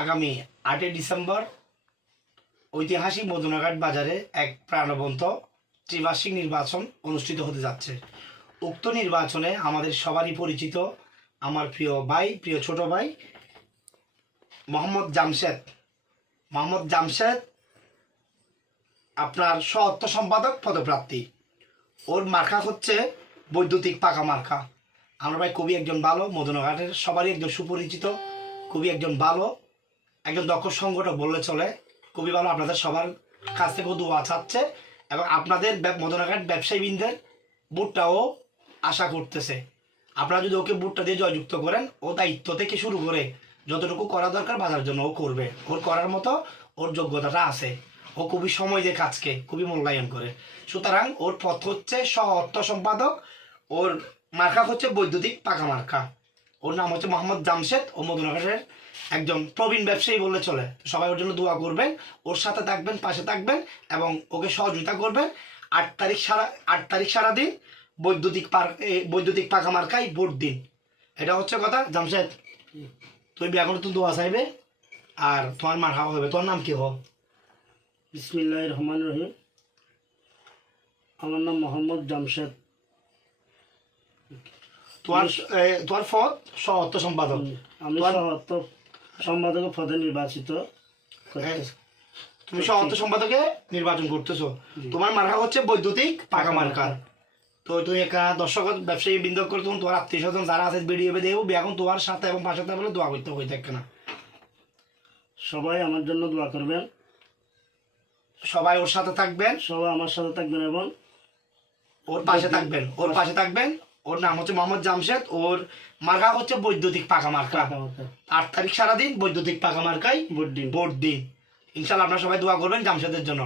আগামী 8 ডিসেম্বর ঐতিহাসিক মদুনাঘাট বাজারে এক প্রাণবন্ত ত্রিবার্ষিক নির্বাচন অনুষ্ঠিত হতে যাচ্ছে। উক্ত নির্বাচনে আমাদের সবারই পরিচিত আমার প্রিয় ভাই, প্রিয় ছোট ভাই মোহাম্মদ জামশেদ আপনার সহ সম্পাদক পদপ্রার্থী। ওর মার্কা হচ্ছে বৈদ্যুতিক পাকা মার্কা। আমরা ভাই খুবই একজন ভালো, মদুনাঘাটের সবারই একজন সুপরিচিত, খুবই একজন ভালো, একজন দক্ষ সংগঠক বললে চলে। খুবই ভালো, আপনাদের সবার কাছ থেকেও দোয়া চাচ্ছে এবং আপনাদের মদুনাঘাট ব্যবসায়ীবৃন্দের ভোটটাও আশা করতেছে। আপনারা যদি ওকে ভোটটা দিয়ে জয়যুক্ত করেন, ও দায়িত্ব থেকে শুরু করে যতটুকু করা দরকার বাজার জন্য ও করবে। ওর করার মতো ওর যোগ্যতাটা আছে। ও খুবই সময় দিয়ে কাজকে খুবই মূল্যায়ন করে। সুতরাং ওর পথ হচ্ছে সহ অর্থ সম্পাদক, ওর মার্কা হচ্ছে বৈদ্যুতিক পাকা মার্কা। ওর নাম হচ্ছে মোহাম্মদ জামশেদ। ও মদুনাঘাটের একজন প্রবীণ ব্যবসায়ী বললে চলে। সবাই ওর জন্য দোয়া করবেন, ওর সাথে থাকবেন, পাশে থাকবেন এবং ওকে সহযোগিতা করবেন। 8 তারিখ সারাদিন বৈদ্যুতিক পাকা মার্কায় ভোট দিন। এটা হচ্ছে কথা। জামশেদ, তুই এখন তো দোয়া চাইবে আর তোমার মার্কা হবে। তোর নাম কি হোক? বিসমিল্লাহির রহমানির রহিম। আমার নাম মোহাম্মদ জামশেদ। তোমার পদ সহ সম্পাদক। আমি সহ সম্পাদক পদে নির্বাচিত। তুমি সহ সম্পাদকে নির্বাচন করতেছো। তোমার মার্কা হচ্ছে বৈদ্যুতিক পাকা মার্কা। তো তুই একটা দর্শক ব্যবসায়ী বৃন্দ করে তোমার আত্মীয় স্বজন যারা আছে ভিডিও দেবো এখন তোমার সাথে এবং পাশে বলে দোয়া করতে হয়ে থাকে না। সবাই আমার জন্য দোয়া করবেন, সবাই ওর সাথে থাকবেন, সবাই আমার সাথে থাকবেন এবং ওর পাশে থাকবেন। ওর নাম হচ্ছে মোহাম্মদ জামশেদ। ওর মার্কা হচ্ছে বৈদ্যুতিক পাকা মার্কা। 8 তারিখ সারাদিন বৈদ্যুতিক পাকা মার্কায় ভোট দিন। ইনশাল্লাহ আপনারা সবাই দোয়া করবেন জামশেদের জন্য।